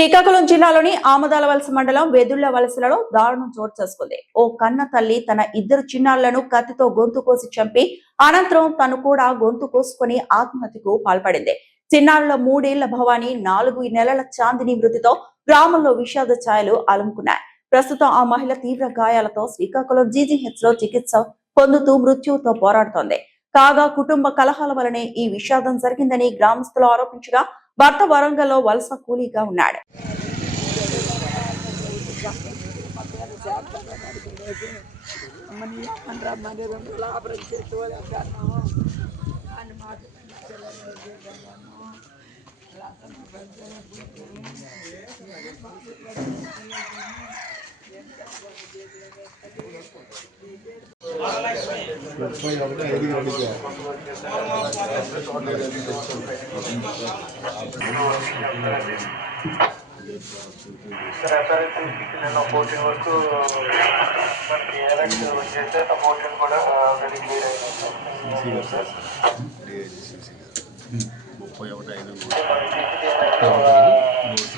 శ్రీకాకుళం జిల్లాలోని ఆమదాలవలస మండలం వెదుళ్ల వలసలలో దారుణం చోటు చేసుకుంది. ఓ కన్న తల్లి తన ఇద్దరు చిన్నారులను కత్తితో గొంతు కోసి చంపి అనంతరం తను కూడా గొంతు కోసుకుని ఆత్మహత్యకు పాల్పడింది. చిన్నారుల 3 ఏళ్ల భవాని 4 నెలల చాందిని మృతితో గ్రామంలో విషాద ఛాయలు అలుముకున్నాయి. ప్రస్తుతం ఆ మహిళ తీవ్ర గాయాలతో శ్రీకాకుళం జీజీహెచ్ లో చికిత్స పొందుతూ మృత్యువుతో పోరాడుతోంది. కాగా కుటుంబ కలహాల వలనే ఈ విషాదం జరిగిందని గ్రామస్తులు ఆరోపించగా భర్త వరంగల్లో వలస కూలీగా ఉన్నాడు. పోర్షన్ వరకు మనకి ఎలక్ట్ చేస్తే పోర్షన్ కూడా వెరీ క్లియర్ అయింది సార్. 31/5